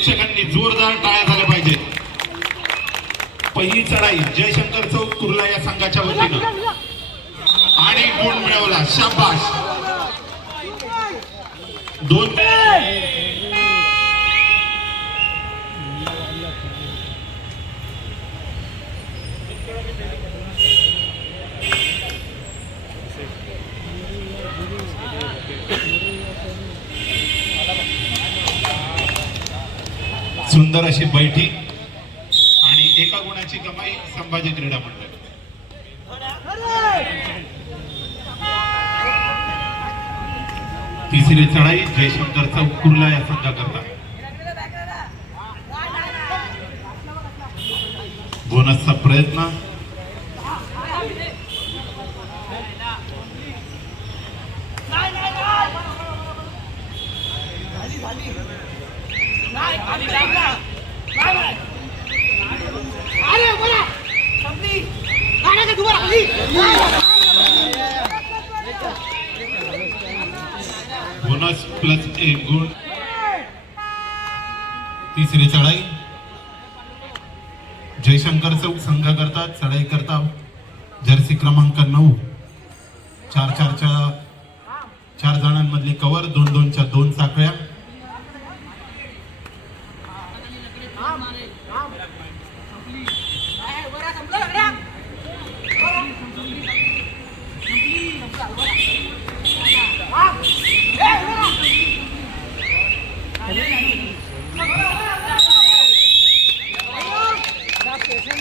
प्रेक्षकांनी जोरदार टाळ्या झाल्या पाहिजेत. पहिली चढाई जयशंकर चौक कुर्ला या संघाच्या वतीनं आणि गुण मिळवला. शाबाश. दोन सुंदर अशी बैठी आणि एका गुणाची कमाई संभाजी क्रीडा मंडळ. तिसरी चढाई जयशंकर चौक कुर्ला या संघाकरता. बोनसचा प्रयत्न. बोनस प्लस 1 गुण. तिसरी चढाई जयशंकर चौक संघाकरता. चढाई करता जर्सी क्रमांक 9. 4 जणांमधली कव्हर. 2-2च्या 2 साखळ्या.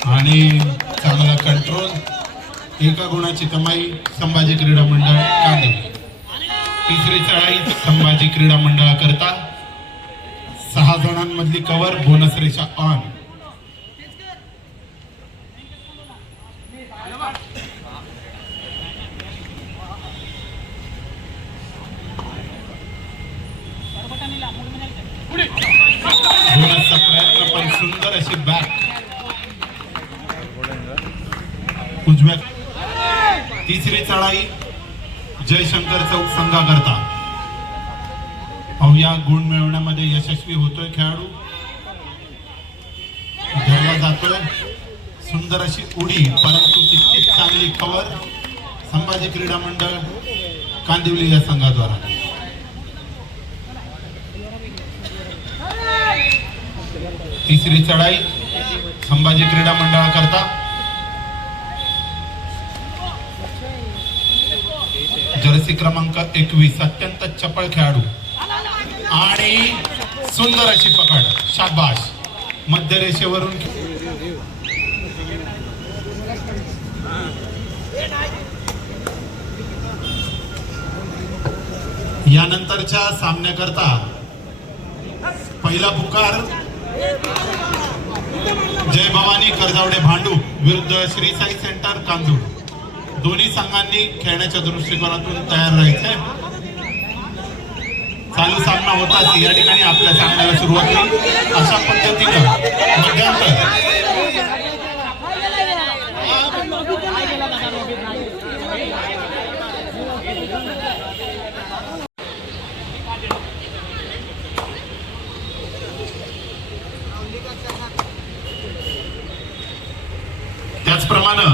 आणि चांगला कंट्रोल. एका गुणाची कमाई संभाजी क्रीडा मंडळ कांदिवली. तिसरी चढाई संभाजी क्रीडा मंडळाकरता. 6 जणांमधली कव्हर. बोनस रेषा ऑन. बोनसचा प्रयत्न पण सुंदर अशी बॅक उजव्या. तिसरी चढाई जयशंकर चौक संघाकरता. पाहूया गुण मिळवण्यामध्ये यशस्वी होतोय खेळाडू. धरला जातोय. सुंदर अशी उडी परंतु तितकीच चांगली कव्हर संभाजी क्रीडा मंडळ कांदिवली या संघाद्वारा. तिसरी चढाई संभाजी क्रीडा मंडळाकरता. जर्सी क्रमांक 21. अत्यंत चपळ खेळाडू आणि सुंदर अशी पकड. शाबाश. मध्यरेषेवरून यानंतरच्या सामन्याकरता पहिला पुकार जय भवानी कर्जावडे भांडू विरुद्ध श्री साई सेंटर कांजूर. दोन्ही संघांनी खेळण्याच्या दृष्टिकोनातून तयार राहायचंय. चालू सामना होताच या ठिकाणी आपल्या सामन्याला सुरुवात होईल. अशा पद्धतीनं मध्यांतर त्याचप्रमाणे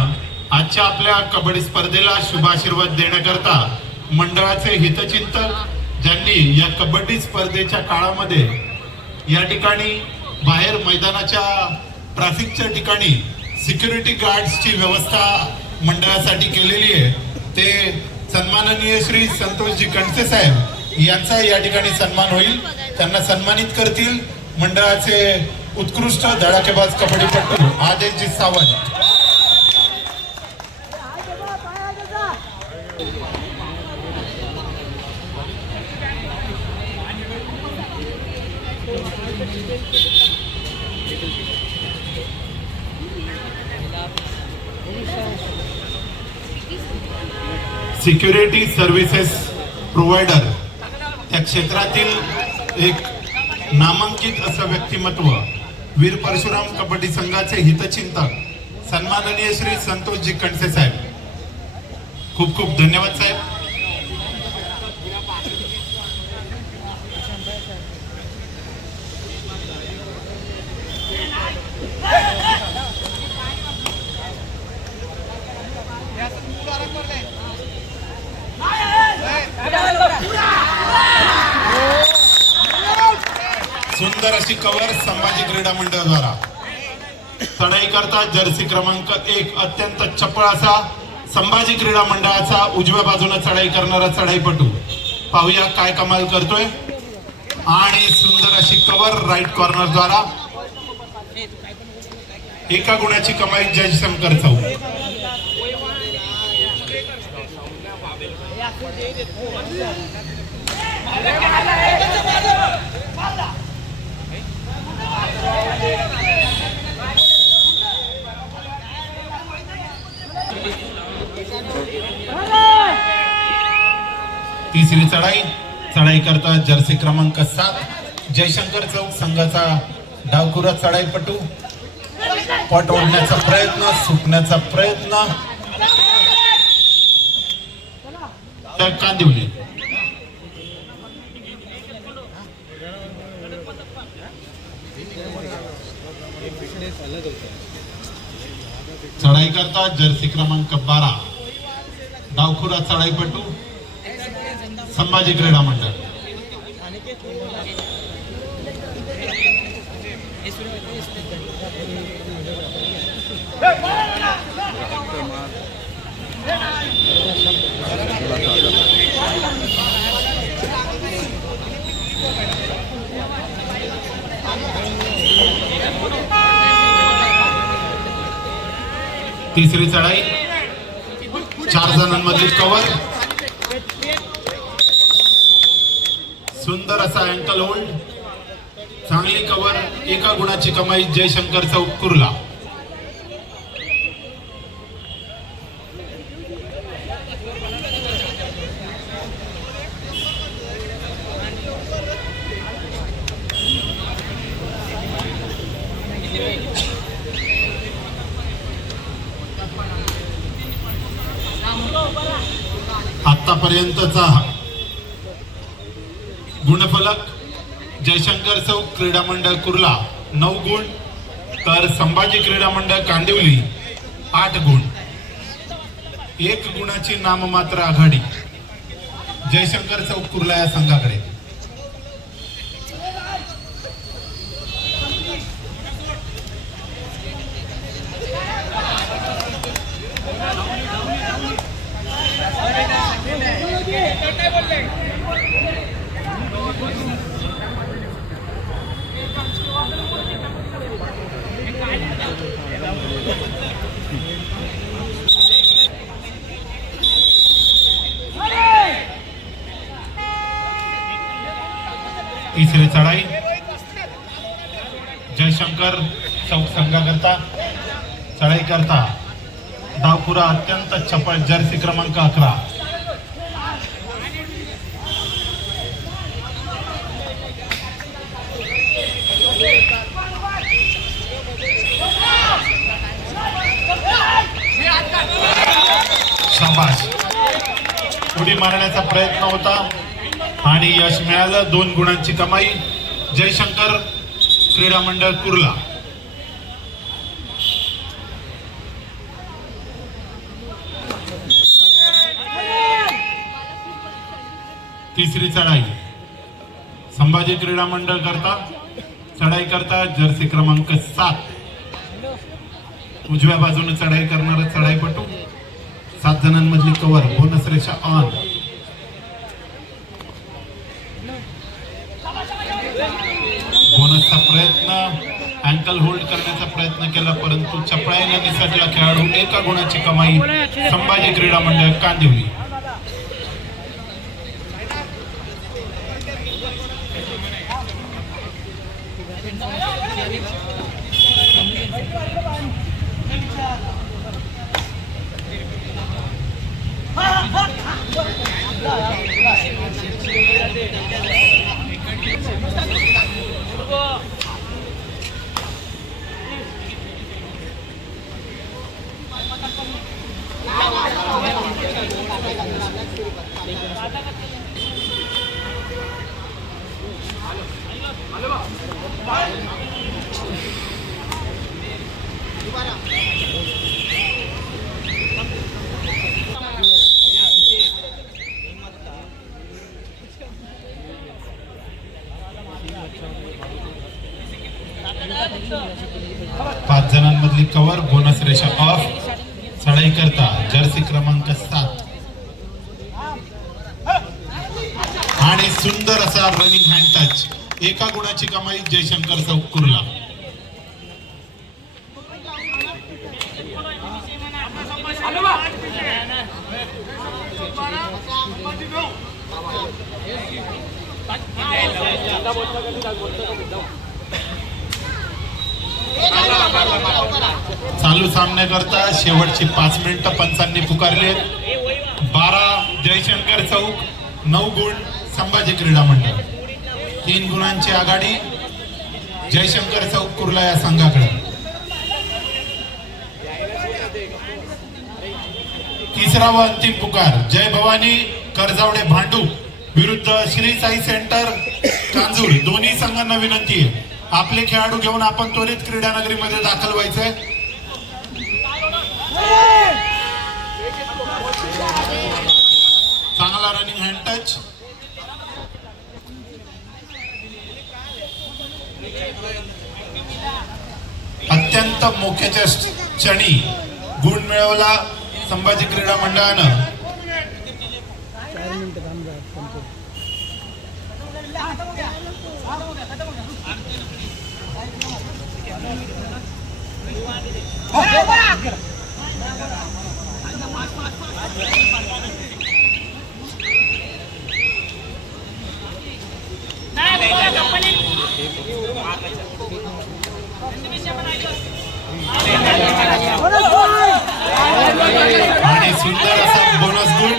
आजच्या आपल्या कबड्डी स्पर्धेला शुभाशीर्वाद देण्याकरता मंडळाचे हितचिंतक ज्यांनी या कबड्डी स्पर्धेच्या काळामध्ये या ठिकाणी बाहेर मैदानाच्या ट्रॅफिकच्या ठिकाणी सिक्युरिटी गार्ड्सची व्यवस्था मंडळासाठी केलेली आहे, ते सन्माननीय श्री संतोषजी कणसे साहेब यांचा या ठिकाणी सन्मान होईल. त्यांना सन्मानित करतील मंडळाचे उत्कृष्ट धडाकेबाज कबड्डीपटू आदेशजी सावंत. सिक्युरिटी सर्व्हिसेस प्रोव्हायडर त्या क्षेत्रातील एक नामांकित असं व्यक्तिमत्व वीर परशुराम कबड्डी संघाचे हितचिंतक सन्माननीय श्री संतोषजी कणसे साहेब. खूप खूप धन्यवाद साहेब. सुंदर अशी कव्हर संभाजी क्रीडा मंडळाद्वारा. चढाई करता जर्सी क्रमांक 1 अत्यंत चपळ असा संभाजी क्रीडा मंडळाचा उजव्या बाजूने चढाई करणारा चढाईपटू. पाहूया काय कमाल करतोय. आणि सुंदर अशी कव्हर राईट कॉर्नर द्वारा. एका गुणाची कमाई जयशंकर चौक. तिसरी चढाई करता जर्सी क्रमांक 7 जयशंकर चौक संघाचा डावखुरा चढाईपटू. पट ओढण्याचा प्रयत्न, सुटण्याचा प्रयत्न. कांदिवली चढाई करता जर्सी क्रमांक 12 डावखुरा चढाईपटू संभाजी क्रीडा मंडळ. तिसरी चढाई 4 जणांमधली कव्हर. सुंदर असा अँकल होल्ड, चांगली कव्हर. एका गुणाची कमाई जयशंकर चौक कुर्ला. आतापर्यंतचा गुणफलक जयशंकर चौक क्रीडा मंडळ कुर्ला 9 गुण, तर संभाजी क्रीडा मंडळ कांदिवली 8 गुण. 1 गुणाची नाममात्र आघाडी जयशंकर चौक कुर्ला या संघाकडे. तिसरी चढाई जयशंकर चौक संघाकरता. चढाई करता डावखुरा अत्यंत चपळ जर्सी क्रमांक 11 शाबाश. उडी मारण्याचा प्रयत्न होता आणि यश मिळालं. 2 गुणांची कमाई जयशंकर क्रीडा मंडळ कुर्ला. तिसरी चढाई संभाजी क्रीडा मंडळ करता. चढाई करता जर्सी क्रमांक 7 उजव्या बाजूने चढाई करणारा चढाईपटू. 7 जणांमधली कव्हर. बोनस रेषा ऑन. बोनसचा प्रयत्न, अँकल होल्ड करण्याचा प्रयत्न केला परंतु चपळाईने निसटला खेळाडू. 1 गुणाची कमाई संभाजी क्रीडा मंडळ कांदिवली. पाच जणांमधली कव्हर, बोनस रेषा ऑफ. चढाई करता जर्सी क्रमांक 7 आणि सुंदर असा रनिंग हँड टच. एका गुणाची कमाई जयशंकर चौक कुर्ला. चालू सामन्याकरता शेवटची 5 मिनिटं पंचांनी पुकारले. 12 जयशंकर चौक, 9 गुण संभाजी क्रीडा मंडळ. 3 गुणांची आघाडी जयशंकर चौक कुर्ला या संघाकडे. तिसरा व अंतिम पुकार जय भवानी करजावडे भांडू विरुद्ध श्री साई सेंटर कांजूर. दोन्ही संघांना विनंती आहे, आपले खेळाडू घेऊन आपण त्वरित क्रीडा नगरीमध्ये दाखल व्हायचंय. चांगला रनिंग हँड टच. अत्यंत मोक्याच्या क्षणी गुण मिळवला संभाजी क्रीडा मंडळानं. आणि सुंदर असा बोनस गुण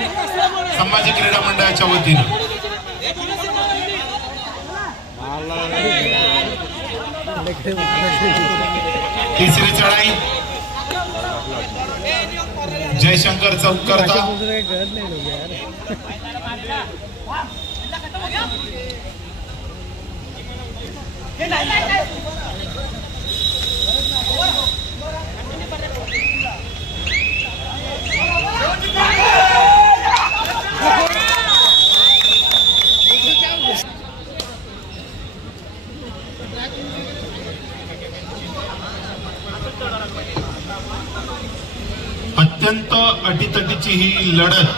संभाजी क्रीडा मंडळाच्या वतीनं. तिसरी चढाई जयशंकर चौक करता. अत्यंत अटीतटीची ही लढत.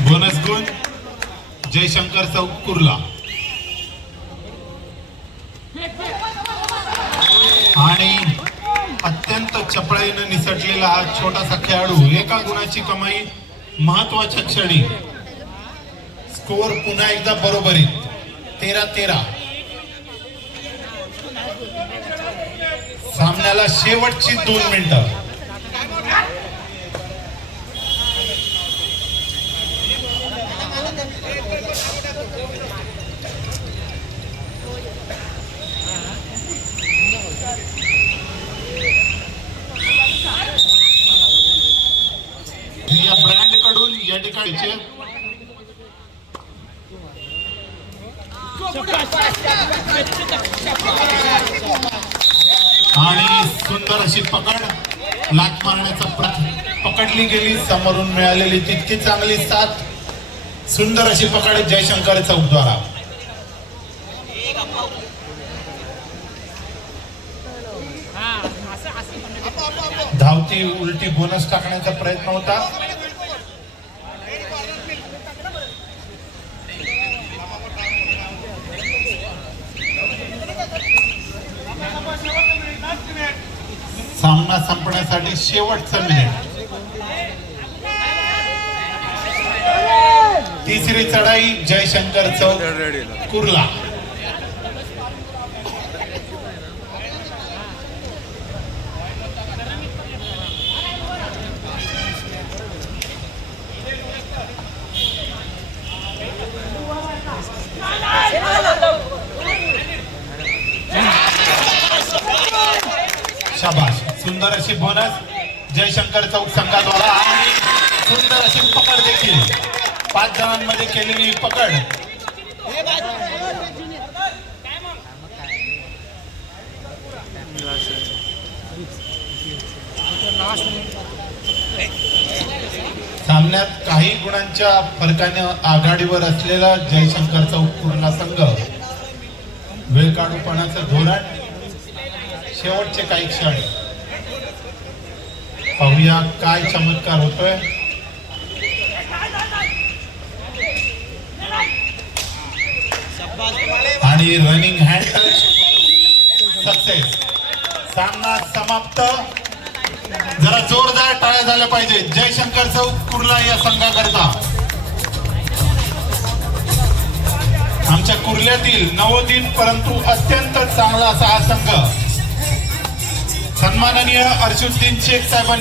बोनस गुण जयशंकर चौक कुर्ला. आणि अत्यंत चपळाईने निसटलेला हा छोटासा खेळाडू. एका गुणाची कमाई महत्वाच्या क्षणी. स्कोर पुन्हा एकदा बरोबरीत 13-13. सामन्याला शेवटची 2 मिनिटं. या ब्रँड कडून या ठिकाणी आणि सुंदर अशी पकड. लाथ मारण्याचा पकडली गेली. समोरून मिळालेली तितकी चांगली साथ. सुंदर अशी पकड जयशंकर चौक द्वारा. धावती उलटी बोनस टाकण्याचा प्रयत्न होता. सामना संपण्यासाठी शेवटचं मिनिट. तिसरी चढाई जयशंकर चौक कुर्ला. शाबाश, सुंदर अशी बोनस जयशंकर चौक संघाद्वारा आणि सुंदर अशी पकड देखील 5 जणांमध्ये केलेली पकड. सामन्यात काही गुणांच्या फरकाने आघाडीवर असलेला जयशंकर चौक पूर्ण संघ वेळ काढूपणाचं धोरण. शेवटचे काही क्षण पाहूया काय चमत्कार होतोय. आणि रनिंग हँड सक्सेस. सामना समाप्त. जरा जोरदार टाळ्या झाल्या पाहिजे जयशंकर चौक कुर्ला या संघाकरता. आमच्या कुर्ल्यातील नवोदित परंतु अत्यंत चांगला असा हा संघ सन्माननीय अर्शुद्दीन शेख साहेबांनी